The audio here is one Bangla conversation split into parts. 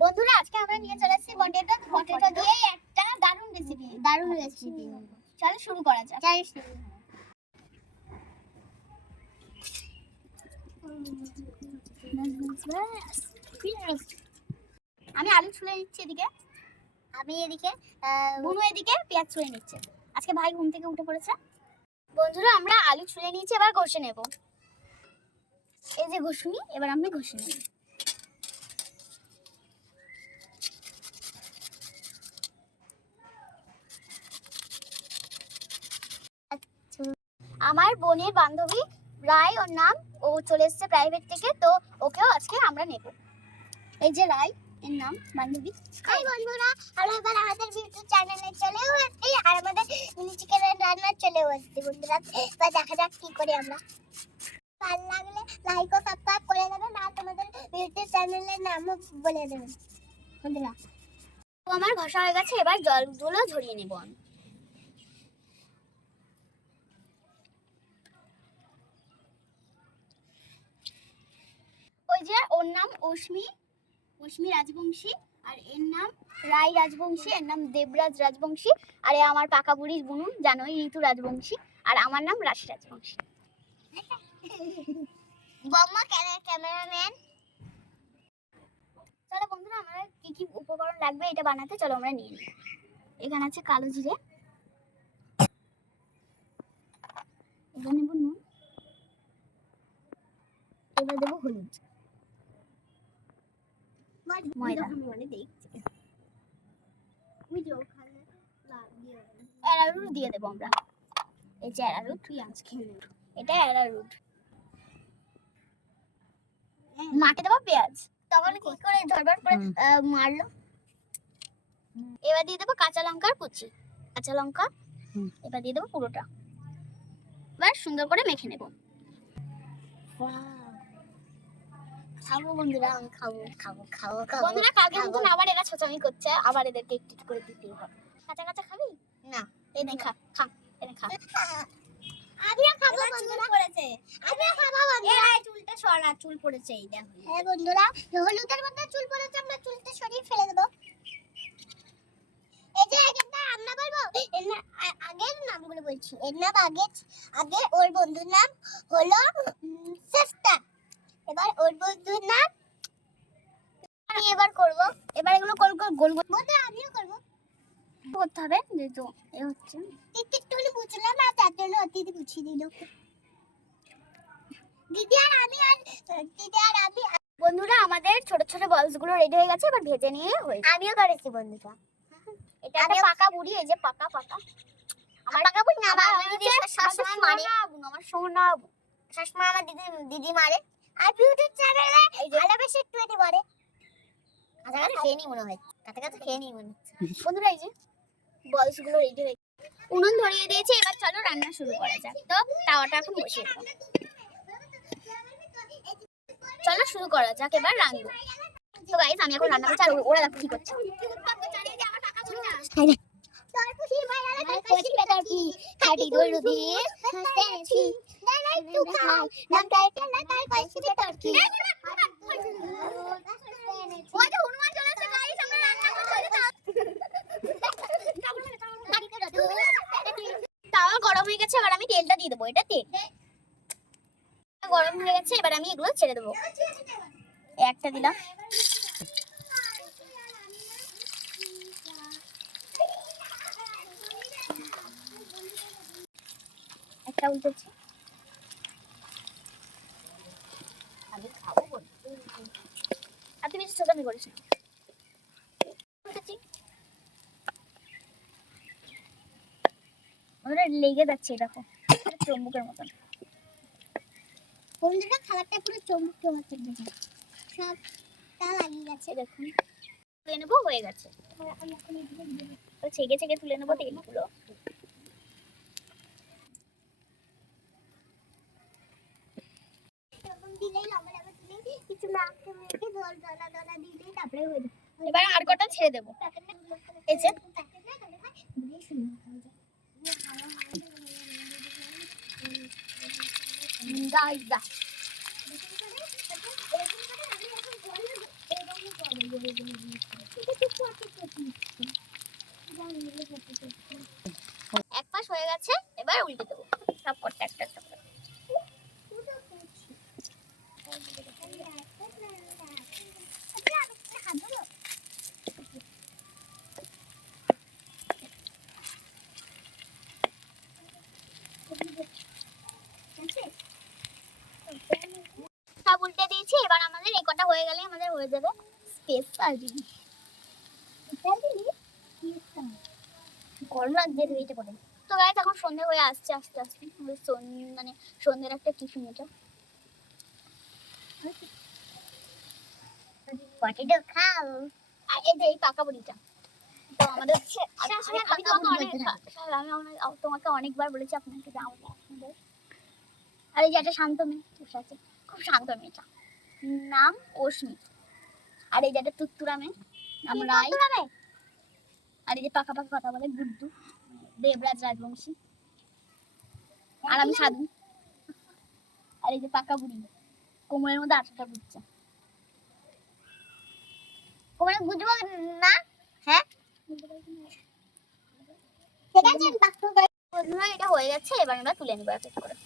বন্ধুরা আজকে আমরা নিয়ে চলে এসেছি পটেটো দিয়ে একটা দারুণ রেসিপি। চলো শুরু করা যাক। আমি আলু ছুলে নিচ্ছি এদিকে, আমি এদিকে বুনু এদিকে পেঁয়াজ ছুলে নিচ্ছে। আজকে ভাই ঘুম থেকে উঠে পড়েছে। বন্ধুরা আমরা আলু ছুলে নিয়েছি, এবার ঘষে নেব। এই যে ঘষুনি, এবার আমি ঘষে নেব। আমার বোনের বান্ধবী রায় ওর নাম, ও চলে এসেছে প্রাইভেট থেকে, তো ওকেও আজকে আমরা নেব। এই যে রায় এর নাম বান্ধবী। হাই বন্ধুরা, আমরা এবার আমাদের ইউটিউব চ্যানেলে চলেও আসছি আর আমাদের মিনি চিকেনের রান্না চলেও আসছি। বন্ধুরা এবার দেখা যাক কি করি আমরা। ভালো লাগলে লাইক ও সাবস্ক্রাইব করে দেবেন আর তোমাদের ইউটিউব চ্যানেলের নামও বলে দেবেন বন্ধুরা। তো আমার ঘষা হয়ে গেছে, এবার জলগুলো ঝরিয়ে নেব আমি। ওই যে ওর নাম অশ্মি রাজবংশী, আর এর নাম রায় রাজবংশী, এর নাম দেবরাজ রাজবংশী, আর এ আমার পাকা বুড়ির বুনু জানোই ঋতু রাজবংশী, আর আমার নাম রাশি রাজবংশী। বম্মা ক্যামেরাম্যান। চলো বন্ধুরা আমরা কি কি উপকরণ লাগবে এটা বানাতে, চলো আমরা নিয়ে নিই। এখানে আছে কালো জিরে, এখানে নেব নুন, এবার দেবো হলুদ, ময়দা, অ্যারারুট দিয়ে দেবো আমরা। এই যে অ্যারারুট, এটা অ্যারারুট। মাকে দেবো পেঁয়াজ, তখন কি করে ঝরঝর করে মারলো। এবার দিয়ে দেবো কাঁচা লঙ্কার কুচি, কাঁচা লঙ্কা এবার দিয়ে দেবো পুরোটা। এবার সুন্দর করে মেখে নেব। খাবো বন্ধুরা, আমি খাবো বন্ধুরা। কালকে মতন আবার এরা ছোচামি করছে, আবার এদেরকে একটু করে দিতেই হবে। কাঁচা কাঁচা খাবি না? এই নে খা, এনে খা। আমিও খাবো বন্ধুরা। আমিও খাবো বন্ধুরা। এই চুলটা সরা, চুল পড়েছে এই দেখো। হ্যাঁ বন্ধুরা, হলুদের মধ্যে চুল পড়েছে, আমরা চুলটা সরিয়ে ফেলে দেব। এই যে একটা আমরা বলবো এর না, আগের নামগুলো বলছি। এর নাম আগে ওর বন্ধুর নাম হলো সেফটা। এবার ওর বন্ধুর নাম আমি এবার করব। এবার এগুলো গোল বন্ধুরা আমিও করব। করতে হবে যেহেতু এ হচ্ছে একটুখানি বুঝলাম না, তার জন্য অতিথি বুঝিয়ে দিল। দিদি আর আমি বন্ধুরা আমাদের ছোট ছোট বলস গুলো রেডি হয়ে গেছে, এবার ভেজে নিয়ে হয়েছে। আমিও করেছি বন্ধুরা। এটা একটা পাকা বুড়ি, এই যে পাকা আমার পাকা বুড়ি না, আমার শাশুড়ি মারে, আমার সোনা শাশুড়ি আমার দিদি মারে। আর বিউটি চ্যানেলে ভালোবেসে একটু এটি মারে। আচ্ছা খেয়ে নি মনে হয়, কাছে খেয়ে নি মনে হচ্ছে। বন্ধুরা এই যে বলস গুলো রেডি হয়ে উনুন ধরিয়ে দিয়েছি, এবার চলো রান্না শুরু করা যাক। তো তাওয়াটা এখন বসিয়ে দেবো, চলো শুরু করা যাক এবার রান্না। তো গাইস আমি এখন রান্না করছি, আর ওরা দেখো কি করছে। তাওয়া গরম হয়ে গেছে, এবার আমি তেলটা দিয়ে দেবো। এটা তেল গরম হয়ে গেছে, এবার আমি এগুলো ছেড়ে দেবো। একটা দিলাম, একটা উল্টেছি। আমি খাবো বলতে আর তুমি ছোট আমি করেছি উল্টেছি। ওরা লেগে যাচ্ছে, দেখো চুম্বকের মতন। বন্ধুরা খাবারটা পুরো চুম্বকের মতন সব তা লাগিয়ে গেছে, দেখুন। তুলে নেবো, হয়ে গেছে। তো ছেঁকে তুলে নেবো তেলগুলো। এবার আর কটা ছেড়ে দেবো। এই যে এক পাশ হয়ে গেছে, এবার উল্টে দেবো সব করতে একটা একটা করে। সব উল্টে দিয়েছি, এবার আমাদের এই কটা হয়ে গেলে আমাদের হয়ে যাবে স্পেশাল জিনিস। গরম লাগছে এইটা করে। তো গাইস এখন সন্ধ্যে হয়ে আসছে আস্তে আস্তে, মানে সন্ধ্যের একটা টিফিন এটা। পটেটো খাও। আর এই যে এই পাকা বুড়িটা, তো আমাদের হচ্ছে আমি তোমাকে অনেকবার বলেছি আপনাকে দাও আপনাদের। আর এই যে একটা শান্ত মেয়ে বসে আছে, খুব শান্ত মেয়েটা, নাম অস্মি। আর এই যে একটা তুত্তুরা মেয়ে, নাম রাই। আর এই যে পাকা পাকা কথা বলে গুড্ডু, দেবরাজ রাজবংশী। আর আমি সাধু। আর এই যে পাকা বুড়ি, কোমরের মধ্যে 8টা বুঝছে। কোমরে বুঝবো না? হ্যাঁ ঠিক আছে। বন্ধুরা এটা হয়ে গেছে, এবার আমরা তুলে নিব এক এক করে।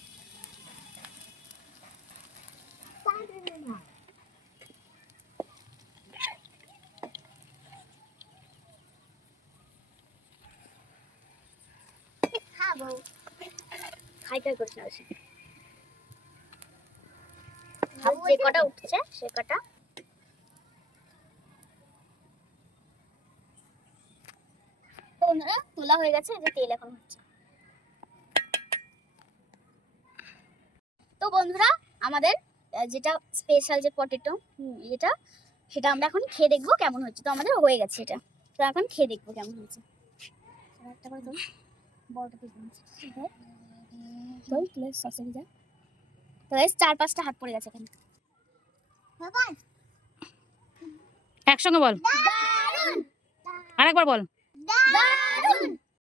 খাবো খাই খাই করছে না, যে কটা উঠছে সে কটা। বন্ধুরা তোলা হয়ে গেছে, যে তেল এখন হচ্ছে। তো বন্ধুরা আমাদের যেটা স্পেশাল যে পটেটো এটা, সেটা আমরা এখন খেয়ে দেখবো কেমন হচ্ছে। তো আমাদের হয়ে গেছে এটা, তো এখন খেয়ে দেখবো কেমন হচ্ছে। একটা করে তো বড়টা তো 4-5টা হাত পড়ে গেছে এখানে। একসঙ্গে বল, আরেকবার বল।